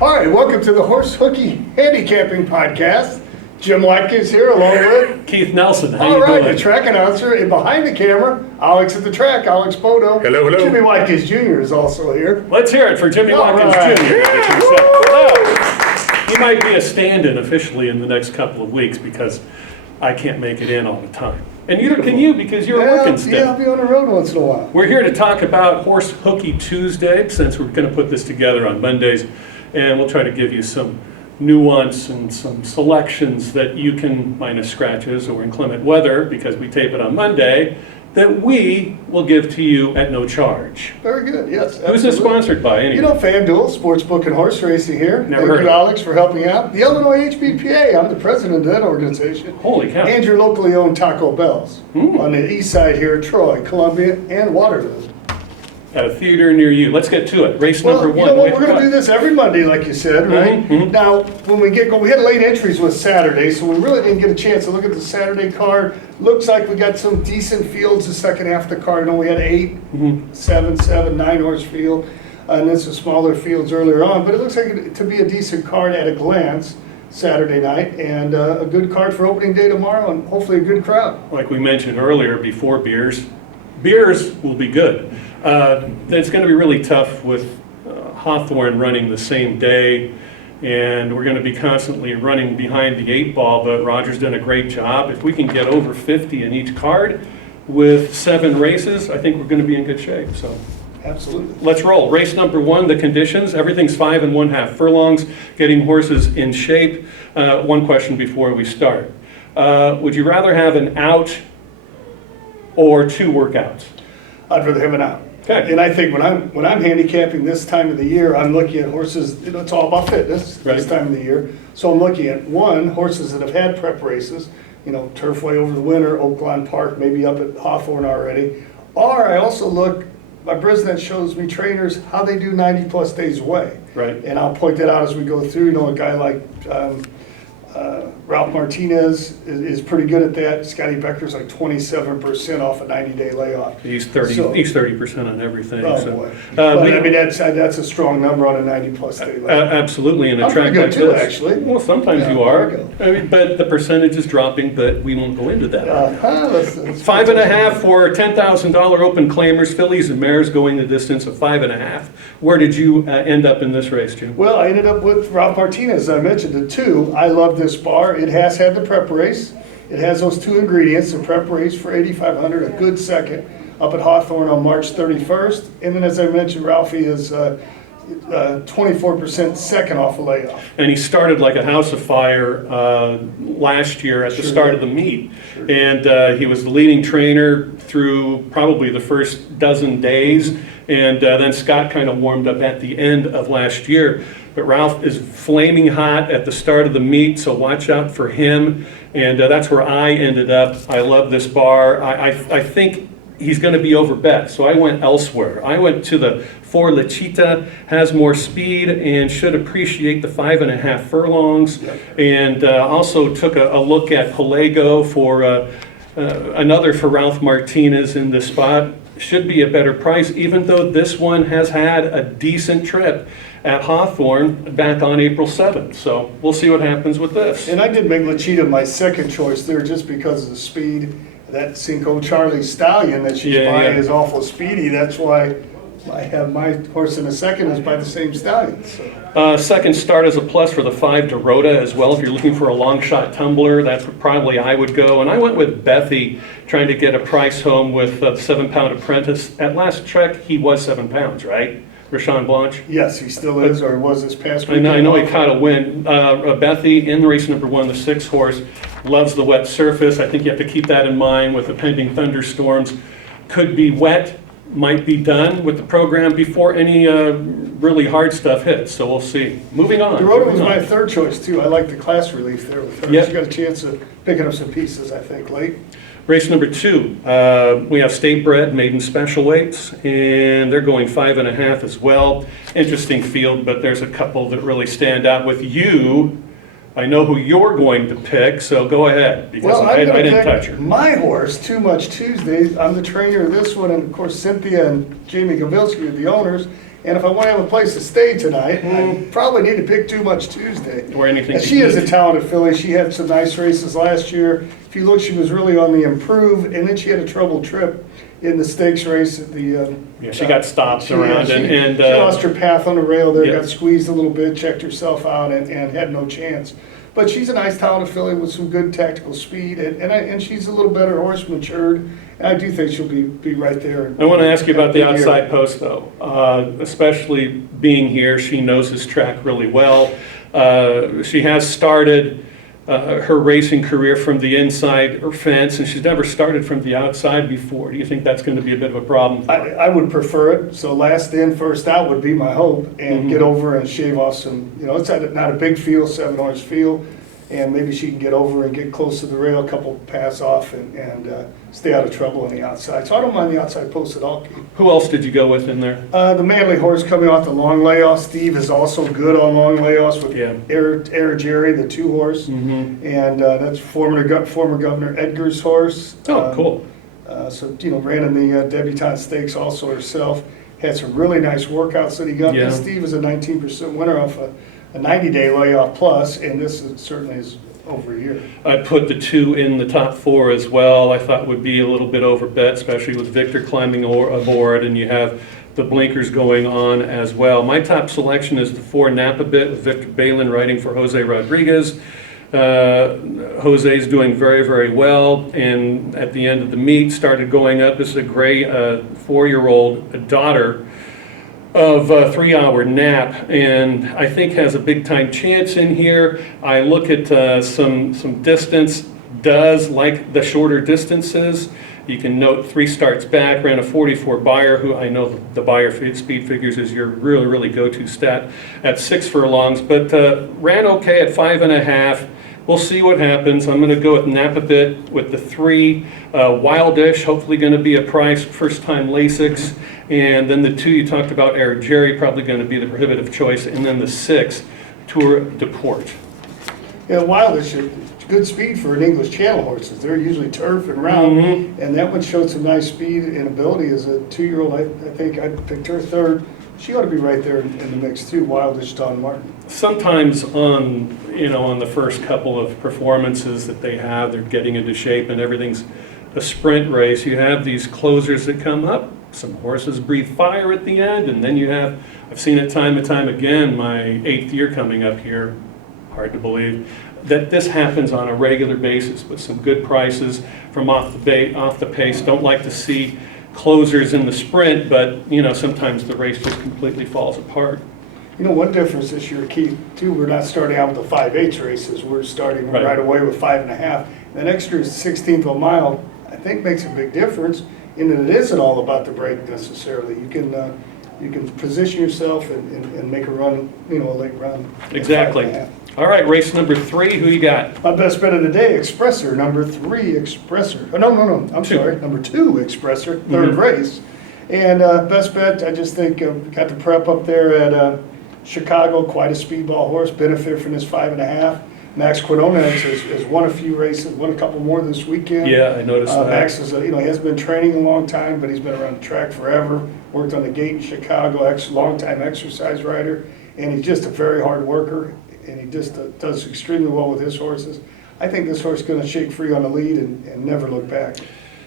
All right, welcome to the Horse Hooky Handicapping Podcast. Jim Watkins here along with Keith Nelson. How all you right, doing? the track announcer, and behind the camera, Alex at the track, Alex Bodo. Hello, hello. Jimmy Watkins Jr. is also here. Let's hear it for Jimmy All Watkins right. Jr. Hello. He might be a stand-in officially in the next couple of weeks because I can't make it in all the time. And neither can you because you're working still. Yeah, I'll be on the road once in a while. We're here to talk about Horse Hooky Tuesday, since we're going to put this together on Mondays, and we'll try to give you some nuance and some selections that you can, minus scratches or inclement weather, because we tape it on Monday, that we will give to you at no charge. Very good, yes. Who's this absolutely. sponsored by, anyway? You know, FanDuel, Sportsbook and Horse Racing here. Never Thank heard you, of it. Alex, for helping out. The Illinois HBPA, I'm the president of that organization. Holy cow. And your locally owned Taco Bell's on the east side here, Troy, Columbia, and Waterloo. At a theater near you. Let's get to it. Race Well, number you one. know what, Wait, we're gonna do this every Monday, like you said, right? Mhm. Now, when we get going, we had late entries with Saturday, so we really didn't get a chance to look at the Saturday card. Looks like we got some decent fields the second half of the card. You know, we had 8, 7, 9 horse field, and then some smaller fields earlier on, but it looks like it to be a decent card at a glance Saturday night, and a good card for opening day tomorrow, and hopefully a good crowd. Like we mentioned earlier before beers will be good. It's going to be really tough with Hawthorne running the same day, and we're going to be constantly running behind the 8 ball, but Roger's done a great job. If we can get over 50 in each card with 7 races, I think we're going to be in good shape. So Absolutely. let's roll. Race number 1, the conditions. Everything's 5 1/2 furlongs, getting horses in shape. One question before we start. Would you rather have an out or 2 workouts? I'd rather have an out. Okay. And I think when I'm handicapping this time of the year, I'm looking at horses, you know, it's all about fitness this Right. time of the year. So I'm looking at, one, horses that have had prep races, you know, Turfway over the winter, Oaklawn Park, maybe up at Hawthorne already. Or I also look, my president shows me trainers, how they do 90-plus days away. Right. And I'll point that out as we go through. You know, a guy like Ralph Martinez is pretty good at that. Scotty Becker's like 27% off a 90-day layoff. He's 30. So- He's 30% on everything. Oh, so. boy. But we- I mean, that's a strong number on a 90-plus day layoff. Absolutely, in a I'm track pretty like good too, this. actually. Well, sometimes Yeah, you are. there you I mean, but the percentage is dropping, but we won't go into that. Let's 5 1/2 for $10,000 open claimers, fillies and mares going the distance of 5 1/2. Where did you end up in this race, Jim? Well, I ended up with Ralph Martinez, I mentioned the 2. I love this bar. It has had the prep race. It has those 2 ingredients, the prep race for 8,500, a good second, up at Hawthorne on March 31st. And then, as I mentioned, Ralphie is 24% second off a layoff. And he started like a house of fire last year at the Sure start did. of the meet. And he was the leading trainer through probably the first dozen days. And then Scott kind of warmed up at the end of last year. But Ralph is flaming hot at the start of the meet, so watch out for him. And that's where I ended up. I love this bar. I think he's going to be overbet, so I went elsewhere. I went to the 4 Lechita, has more speed and should appreciate the 5 1/2 furlongs. And also took a look at Pelego for another for Ralph Martinez in the spot. Should be a better price, even though this one has had a decent trip at Hawthorne back on April 7th. So we'll see what happens with this. And I did make Lechita my second choice there just because of the speed. That Cinco Charlie Stallion that she's Yeah, buying yeah. is awful speedy. That's why I have my horse in a second is by the same stallion. So. Second start as a plus for the 5 Dorota as well. If you're looking for a long shot tumbler, that's where probably I would go. And I went with Bethy, trying to get a price home with the 7-pound apprentice. At last trek, he was 7 pounds, right? Rashawn Blanche. Yes, he still is, or was this past I week. know he caught a win. Bethy in race number 1, the 6 horse, loves the wet surface. I think you have to keep that in mind with the pending thunderstorms. Could be wet, might be done with the program before any really hard stuff hits. So we'll see. Moving on. Dorota was moving on. my third choice too. I like the class relief there with her. Yep. She got a chance of picking up some pieces, I think, late. Race number 2, we have state bred maiden special weights, and they're going 5 1/2 as well. Interesting field, but there's a couple that really stand out with you. I know who you're going to pick, so go ahead, because Well, I I'm gonna didn't touch pick her. my horse, Too Much Tuesday. I'm the trainer of this one, and of course Cynthia and Jamie Gavilski are the owners. And if I want to have a place to stay tonight, I probably need to pick Too Much Tuesday. Or anything And to she is a eat. talented filly. She had some nice races last year. If you look, she was really on the improve, and then she had a troubled trip in the stakes race at the. Yeah, she got stopped she- around she- and. She lost her path on the rail there, Yeah. got squeezed a little bit, checked herself out, and had no chance. But she's a nice talented filly with some good tactical speed, and she's a little better horse matured. And I do think she'll be right there. I want to ask you about the at year. outside post, though. Especially being here, she knows this track really well. She has started her racing career from the inside or fence, and she's never started from the outside before. Do you think that's going to be a bit of a problem for her? I would prefer it, so last in, first out would be my hope, and Mhm. get over and shave off some, it's not a big field, 7-horse field, and maybe she can get over and get close to the rail, a couple pass off, and stay out of trouble on the outside. So I don't mind the outside post at all, Keith. Who else did you go with in there? The Manly horse coming off the long layoff, Steve is also good on long layoffs with Yeah. Air Jerry, the 2 horse, Mm-hmm. and that's former Governor Edgar's horse. Oh, cool. So, ran in the debutante stakes also herself. Had some really nice workouts that he got. Yeah. Steve is a 19% winner off a 90-day layoff plus, and this certainly is over a year. I put the 2 in the top 4 as well. I thought would be a little bit over bet, especially with Victor climbing aboard, and you have the blinkers going on as well. My top selection is the 4 Napa Bit with Victor Balin riding for Jose Rodriguez. Jose's doing very, very well, and at the end of the meet started going up. This is a gray 4-year-old daughter of 3-hour nap, and I think has a big time chance in here. I look at some distance, does like the shorter distances. You can note 3 starts back, ran a 44 Beyer, who I know the Beyer speed figures is your really, really go-to stat at 6 furlongs, but ran okay at 5.5. We'll see what happens. I'm going to go with Napa Bit with the 3, Wildish, hopefully going to be a price, first time Lasix, and then the 2 you talked about, Air Jerry, probably going to be the prohibitive choice, and then the 6, Tour de Port. Yeah, Wildish, good speed for an English Channel horses. They're usually turf and round, Mhm. and that one showed some nice speed and ability as a 2-year-old. I think I picked her 3rd. She ought to be right there in the mix too, Wildish, Don Martin. Sometimes on the first couple of performances that they have, they're getting into shape and everything's a sprint race. You have these closers that come up, some horses breathe fire at the end, and then you have, I've seen it time and time again, my 8th year coming up here, hard to believe, that this happens on a regular basis with some good prices from off the pace. Don't like to see closers in the sprint, but sometimes the race just completely falls apart. One difference this year, Keith, too, we're not starting out with the 5/8 races. We're starting Right. right away with 5.5. That extra 16th of a mile, I think, makes a big difference in that it isn't all about the break necessarily. You can position yourself and make a run, a late run. at Exactly. 5.5. All right, race number 3, who you got? My best bet of the day, Expressor, number 3, Expressor. Oh, no, I'm sorry, number 2, Expressor, 3rd Mhm. race. And best bet, I just think, got the prep up there at Chicago, quite a speedball horse, benefit from this 5.5. Max Quinones has won a few races, won a couple more this weekend. Yeah, I noticed that. Max is, he hasn't been training a long time, but he's been around the track forever, worked on the gate in Chicago, long-time exercise rider, and he's just a very hard worker, and he just does extremely well with his horses. I think this horse is going to shake free on the lead and never look back.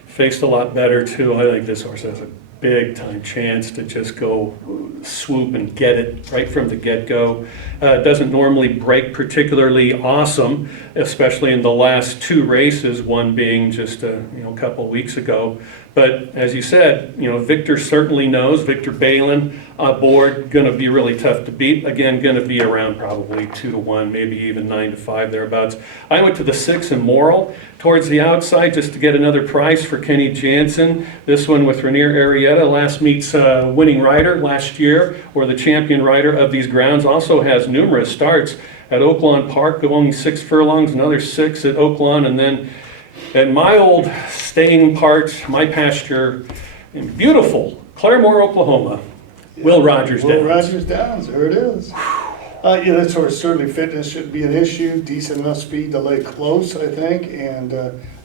Faced a lot better too. I think this horse has a big time chance to just go swoop and get it right from the get-go. Doesn't normally break particularly awesome, especially in the last 2 races, one being just a couple weeks ago. But as you said, Victor certainly knows. Victor Balin aboard, going to be really tough to beat. Again, going to be around probably 2-1, maybe even 9-5 thereabouts. I went to the 6 Immoral towards the outside just to get another price for Kenny Jansen. This one with Rainier Arrieta, last meet's winning rider last year, or the champion rider of these grounds. Also has numerous starts at Oaklawn Park, only 6 furlongs, another 6 at Oaklawn, and then at my old staying part, my pasture in beautiful Claremore, Oklahoma, Will Rogers Will Downs. Rogers Downs, there it is. Yeah, this horse certainly fitness shouldn't be an issue, decent enough speed to lay close, I think, and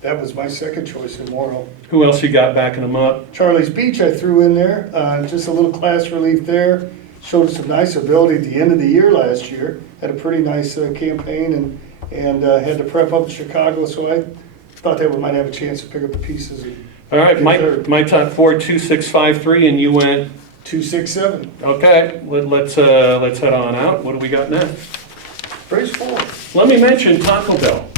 that was my second choice in Morrill. Who else you got backing him up? Charlie's Beach I threw in there, just a little class relief there. Showed us some nice ability at the end of the year last year. Had a pretty nice campaign and had to prep up in Chicago, so I thought they might have a chance to pick up the pieces. All right, my top four, 2, 6, 5, 3, and you went 2, 6, 7. okay. Let's head on out. What do we got next? Brace 4. Let me mention Taco Bell.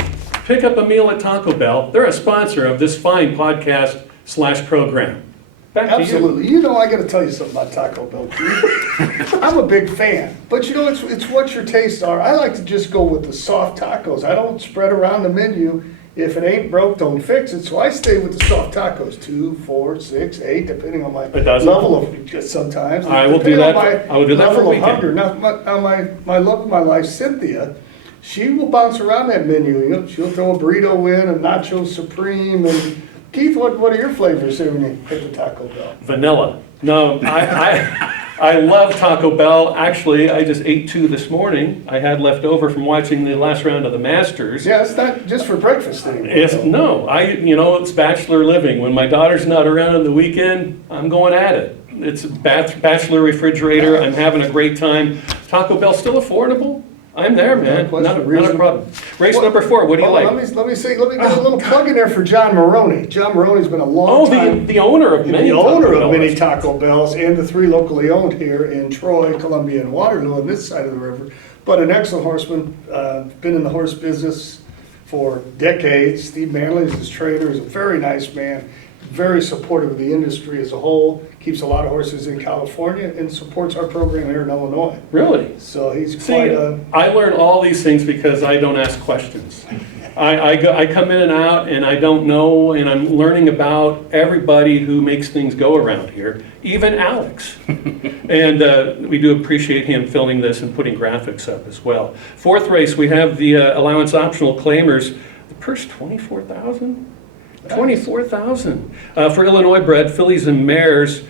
Pick up a meal at Taco Bell. They're a sponsor of this fine podcast/program. Back to you. Absolutely. You know, I got to tell you something about Taco Bell, Keith. I'm a big fan, but you know, it's what your tastes are. I like to just go with the soft tacos. I don't spread around the menu. If it ain't broke, don't fix it. So I stay with the soft tacos, 2, 4, 6, 8, depending on my level of, sometimes. I will do that. I will do that for a weekend. Hunger. Now, my love of my life, Cynthia, she will bounce around that menu. You know, she'll throw a burrito in, a nacho supreme, and Keith, what are your flavors there when you hit the Taco Bell? Vanilla. No, I love Taco Bell. Actually, I just ate 2 this morning. I had left over from watching the last round of the Masters. Yeah, it's not just for breakfast anymore. It's bachelor living. When my daughter's not around on the weekend, I'm going at it. It's a bachelor refrigerator. I'm having a great time. Taco Bell still affordable? I'm there, man. Not a problem. Race number 4, what do you like? Let me get a little plug in there for John Maroney. John Maroney's been a long time. The owner of many Taco Bells and the 3 locally owned here in Troy, Columbia, and Waterloo on this side of the river. But an excellent horseman, been in the horse business for decades. Steve Manley is his trainer. He's a very nice man, very supportive of the industry as a whole. Keeps a lot of horses in California and supports our program here in Illinois. Really? So he's quite a... I learn all these things because I don't ask questions. I come in and out and I don't know, and I'm learning about everybody who makes things go around here, even Alex. And we do appreciate him filming this and putting graphics up as well. 4th race, we have the allowance optional claimers. The purse, $24,000? $24,000 for Illinois bred fillies and mares,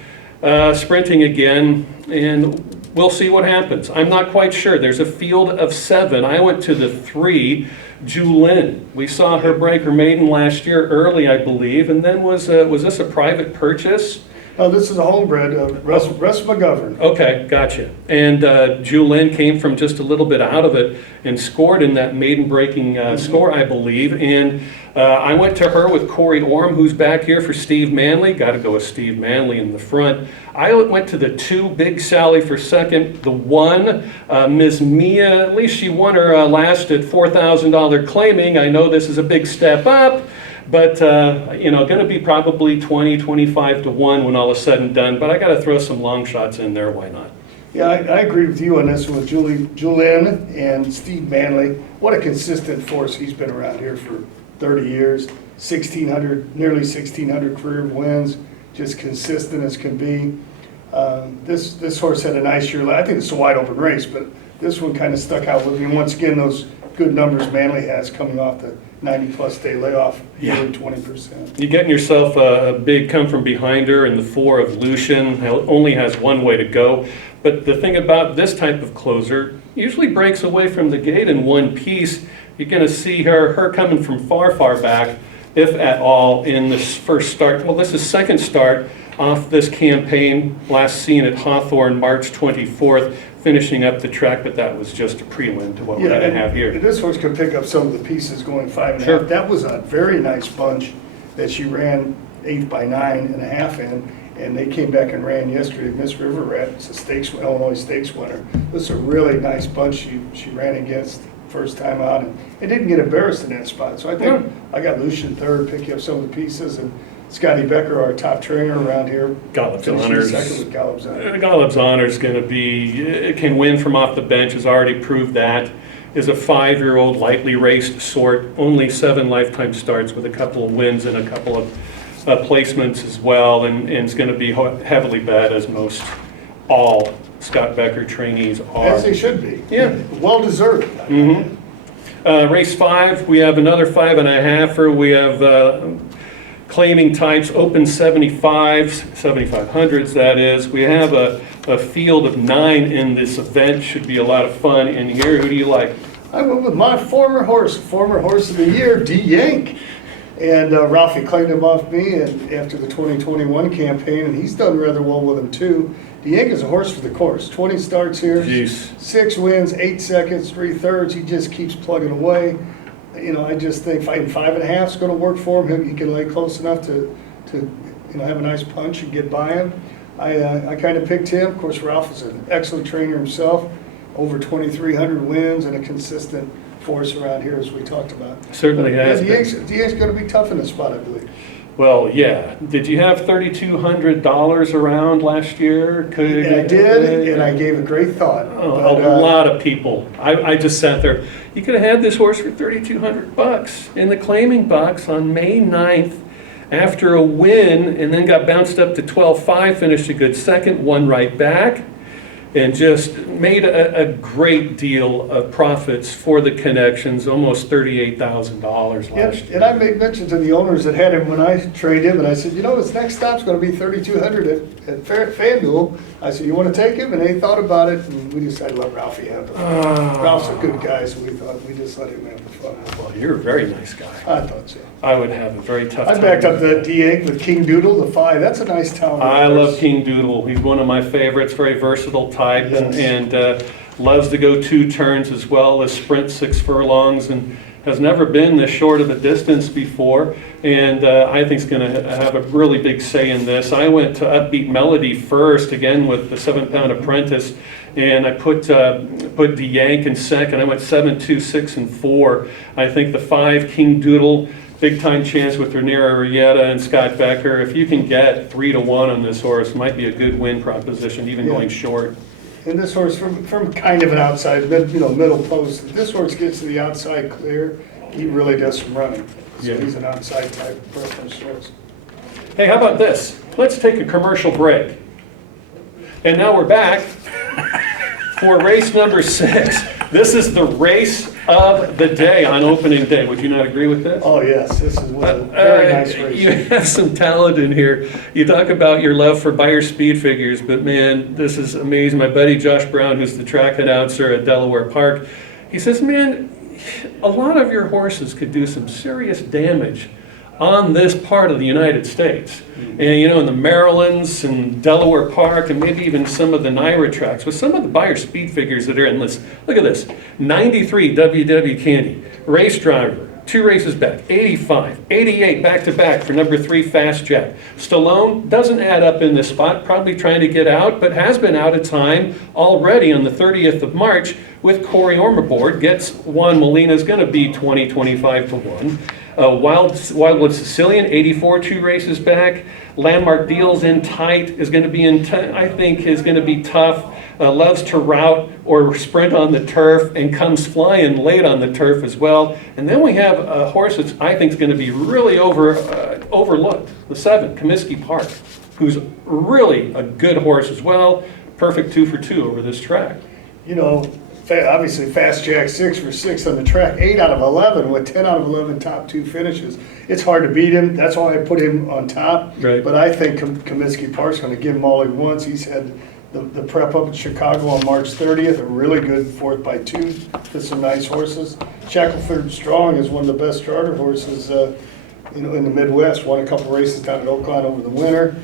sprinting again, and we'll see what happens. I'm not quite sure. There's a field of 7. I went to the 3, Julin. We saw her break her maiden last year early, I believe, and then was this a private purchase? This is a homebred, Russ McGovern. Okay, gotcha. And Julin came from just a little bit out of it and scored in that maiden-breaking score, I believe. And I went to her with Corey Orm, who's back here for Steve Manley. Got to go with Steve Manley in the front. I went to the 2, Big Sally for second. The 1, Ms. Mia, at least she won her last at $4,000 claiming. I know this is a big step up. But, going to be probably 20, 25 to 1 when all is said and done. But I got to throw some long shots in there. Why not? Yeah, I agree with you on this one with Julin and Steve Manley. What a consistent force he's been around here for 30 years. Nearly 1,600 career wins. Just consistent as can be. This horse had a nice year. I think it's a wide open race, but this one kind of stuck out with me. And once again, those good numbers Manley has coming off the 90-plus day layoff, nearly 20%. You're getting yourself a big come from behind her, and the 4 of Lucian only has one way to go. But the thing about this type of closer, usually breaks away from the gate in one piece. You're going to see her coming from far, far back, if at all, in this first start. Well, this is second start off this campaign, last seen at Hawthorne, March 24th. Finishing up the track, but that was just a prelim to what we're going to have here. This horse can pick up some of the pieces going 5.5. Sure. That was a very nice bunch that she ran 8th by 9.5 in, and they came back and ran yesterday. Miss River Rat, it's a Illinois Stakes winner. This is a really nice bunch she ran against first time out, and it didn't get embarrassed in that spot. So I think I got Lucian 3rd, picking up some of the pieces, and Scotty Becker, our top trainer around here, Gollop's Honors. Second with Gollop's Honors. Gollop's Honors is going to be, can win from off the bench, has already proved that. Is a 5-year-old lightly raced sort, only 7 lifetime starts with a couple of wins and a couple of placements as well, and it's going to be heavily bet as most all Scott Becker trainees are. As they should be. Yeah. Well deserved. Race 5, we have another 5.5er. We have claiming types, open 75s, 7500s that is. We have a field of 9 in this event. Should be a lot of fun in here. Who do you like? I went with my former horse of the year, D-Yank. And Ralphie claimed him off me and after the 2021 campaign, and he's done rather well with him too. D-Yank is a horse for the course. 20 starts here, Jeez. 6 wins, 8 seconds, 3/3. He just keeps plugging away. You know, I just think fighting 5.5 is going to work for him. He can lay close enough to have a nice punch and get by him. I kind of picked him. Of course, Ralph is an excellent trainer himself. Over 2,300 wins and a consistent force around here, as we talked about. Certainly has been. D-Yank's going to be tough in this spot, I believe. Well, yeah. Did you have $3,200 around last year? And I did, and I gave it great thought. A lot of people. I just sat there. You could have had this horse for $3,200 in the claiming box on May 9th after a win, and then got bounced up to 12.5, finished a good second, won right back, and just made a great deal of profits for the connections, almost $38,000 last year. And I made mention to the owners that had him when I trained him, and I said, you know, this next stop's going to be 3,200 at FanDuel. I said, you want to take him? And they thought about it, and we decided to let Ralphie have it. Ralph's a good guy, so we thought we just let him have the fun. Well, you're a very nice guy. I thought so. I would have a very tough time. I backed up that D8 with King Doodle, the 5. That's a nice talent. I love King Doodle. He's one of my favorites, very versatile type, Yes. and loves to go 2 turns as well as sprint 6 furlongs, and has never been this short of a distance before, and I think he's going to have a really big say in this. I went to Upbeat Melody first, again with the 7-pound apprentice, and I put the Yank in second. I went 7, 2, 6, and 4. I think the 5, King Doodle, big time chance with Rhaenyra Arrieta and Scott Becker. If you can get 3-1 on this horse, might be a good win proposition, even going short. And this horse from kind of an outside, middle post. If this horse gets to the outside clear, he really does some running. So Yeah. he's an outside type of preference horse. Hey, how about this? Let's take a commercial break. And now we're back for race number 6. This is the race of the day on opening day. Would you not agree with this? Oh, yes, this is a very nice race. You have some talent in here. You talk about your love for Beyer speed figures, but man, this is amazing. My buddy Josh Brown, who's the track announcer at Delaware Park, he says, man, a lot of your horses could do some serious damage on this part of the United States. And in the Marylands and Delaware Park and maybe even some of the NYRA tracks with some of the Beyer speed figures that are in this. Look at this, 93 WW Candy, race driver, 2 races back, 85, 88 back-to-back for number 3 Fast Jack. Stallone doesn't add up in this spot, probably trying to get out, but has been out of time already on the 30th of March with Corey Orm aboard. Gets Juan Molina's going to be 20, 25 to 1. Wildwood Sicilian, 84, 2 races back. Landmark Deals in tight, is going to be I think is going to be tough. Loves to route or sprint on the turf and comes flying late on the turf as well. And then we have a horse that I think is going to be really overlooked, the 7, Comiskey Park, who's really a good horse as well. Perfect 2 for 2 over this track. Obviously Fast Jack 6 for 6 on the track, 8 out of 11 with 10 out of 11 top 2 finishes. It's hard to beat him. That's why I put him on top. Right. But I think Comiskey Park's going to give him all he wants. He's had the prep up in Chicago on March 30th, a really good 4th by 2 with some nice horses. Shackelford Strong is one of the best starter horses in the Midwest. Won a couple races down at Oakland over the winter.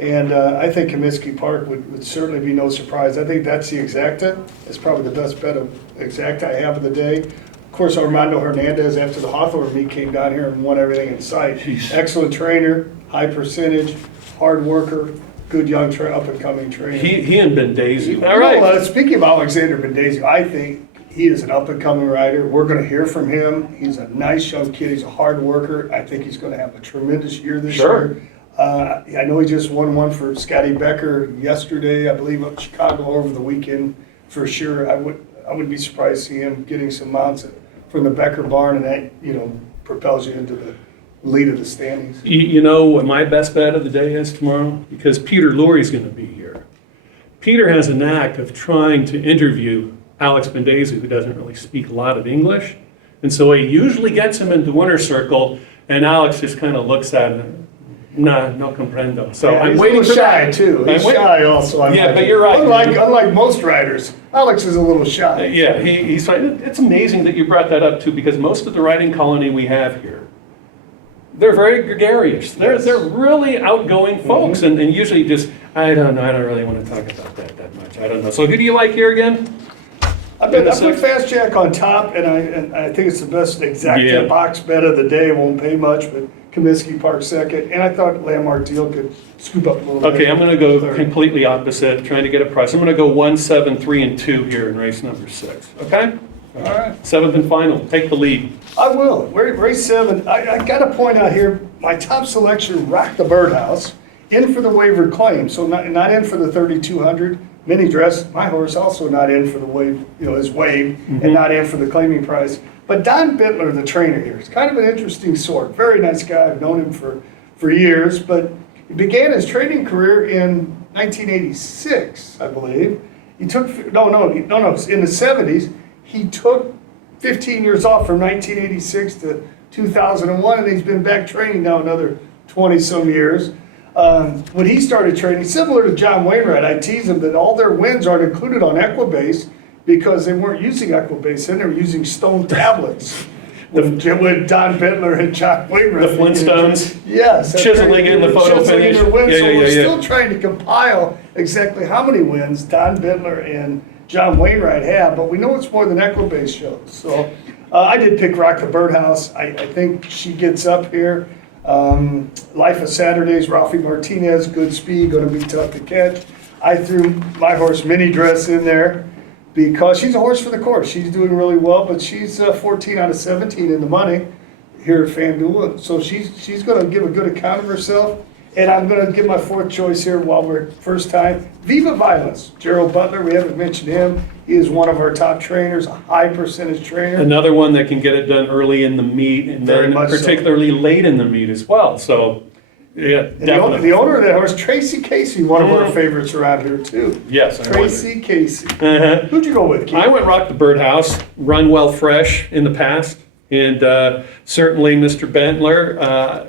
And I think Comiskey Park would certainly be no surprise. I think that's the exacta. It's probably the best bet of exacta I have of the day. Of course, Armando Hernandez, after the Hawthorne meet, came down here and won everything in sight. Jeez. Excellent trainer, high percentage, hard worker, good young up-and-coming trainer. He and Bendazi. All right. Speaking of Alexander Bendazi, I think he is an up-and-coming rider. We're going to hear from him. He's a nice young kid. He's a hard worker. I think he's going to have a tremendous year this year. I know he just won one for Scotty Becker yesterday, I believe, up in Chicago over the weekend for sure. I wouldn't be surprised to see him getting some mounts from the Becker barn, and that propels you into the lead of the standings. You know what my best bet of the day is tomorrow? Because Peter Lurie's going to be here. Peter has a knack of trying to interview Alex Bendazi, who doesn't really speak a lot of English, and so he usually gets him into winner's circle, and Alex just kind of looks at him. No comprendo. So Yeah, I'm he's waiting a little for shy that. too. He's I'm shy also. I Yeah, imagine. but you're right, man. Unlike most riders, Alex is a little shy. Yeah, he's fine. It's amazing that you brought that up too, because most of the riding colony we have here, they're very gregarious. Yes. They're really outgoing folks, and usually just, I don't know, I don't really want to talk about that much. I don't know. So who do you like here again? I put Fast Jack on top, and I think it's the best exact Yeah. box bet of the day. Won't pay much, but Comiskey Park second, and I thought Landmark Deal could scoop up a little bit. Okay, I'm going to go Third. completely opposite, trying to get a price. I'm going to go 1, 7, 3, and 2 here in race number 6. Okay? All right. 7th and final. Take the lead. I will. Race 7. I got to point out here, my top selection, Rock the Birdhouse, in for the waiver claim. So not in for the 3,200 mini dress. My horse also not in for the wave, his wave, and not in for the claiming price. But Don Bittler, the trainer here, is kind of an interesting sort. Very nice guy. I've known him for years, but he began his training career in 1986, I believe. He took in the 70s. He took 15 years off from 1986 to 2001, and he's been back training now another 20 some years. When he started training, similar to John Wainwright, I tease him that all their wins aren't included on Equibase because they weren't using Equibase, then they were using stone tablets. With Don Bittler and John Wainwright. The Flintstones? Yes. Chiseling in the photo Chiseling finish? their wins. Yeah, So yeah, we're yeah, yeah. still trying to compile exactly how many wins Don Bittler and John Wainwright have, but we know it's more than Equibase shows. So I did pick Rock the Birdhouse. I think she gets up here. Life of Saturdays, Ralphie Martinez, good speed, going to be tough to catch. I threw my horse Mini Dress in there because she's a horse for the course. She's doing really well, but she's 14 out of 17 in the money here at FanDuel. So she's going to give a good account of herself. And I'm going to give my fourth choice here while we're first time. Viva Violence, Gerald Butler. We haven't mentioned him. He is one of our top trainers, a high percentage trainer. Another one that can get it done early in the meet, and Very then much so. particularly late in the meet as well. So, yeah, And definitely. the owner of that horse, Tracy Casey, one of our favorites around here too. Yes, I Tracy Casey. Uh-huh. Who'd you go with, Keith? I went Rock the Birdhouse, run well fresh in the past, and certainly Mr. Bentler.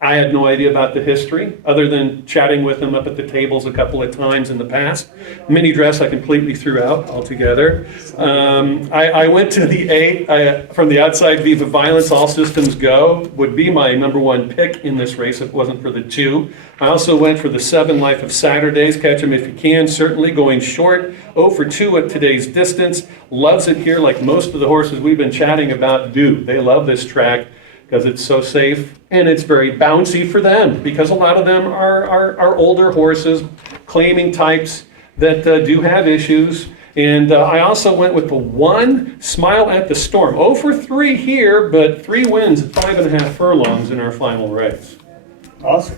I had no idea about the history, other than chatting with him up at the tables a couple of times in the past. Mini Dress I completely threw out altogether. I went to the 8, from the outside, Viva Violence, All Systems Go, would be my number 1 pick in this race if it wasn't for the 2. I also went for the 7, Life of Saturdays, catch them if you can, certainly going short, 0 for 2 at today's distance. Loves it here like most of the horses we've been chatting about do. They love this track because it's so safe and it's very bouncy for them, because a lot of them are older horses, claiming types that do have issues. And I also went with the 1, Smile at the Storm. 0 for 3 here, but 3 wins at 5.5 furlongs in our final race. Awesome.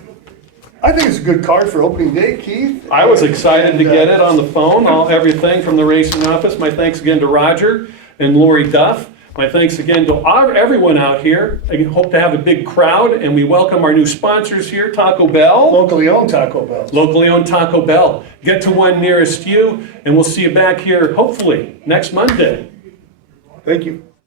I think it's a good card for opening day, Keith. I was excited to And, get it on the phone, everything from the racing office. My thanks again to Roger and Lori Duff. My thanks again to everyone out here. I hope to have a big crowd, and we welcome our new sponsors here, Taco Bell. Locally owned Taco Bell. Locally owned Taco Bell. Get to one nearest you, and we'll see you back here, hopefully, next Monday. Thank you.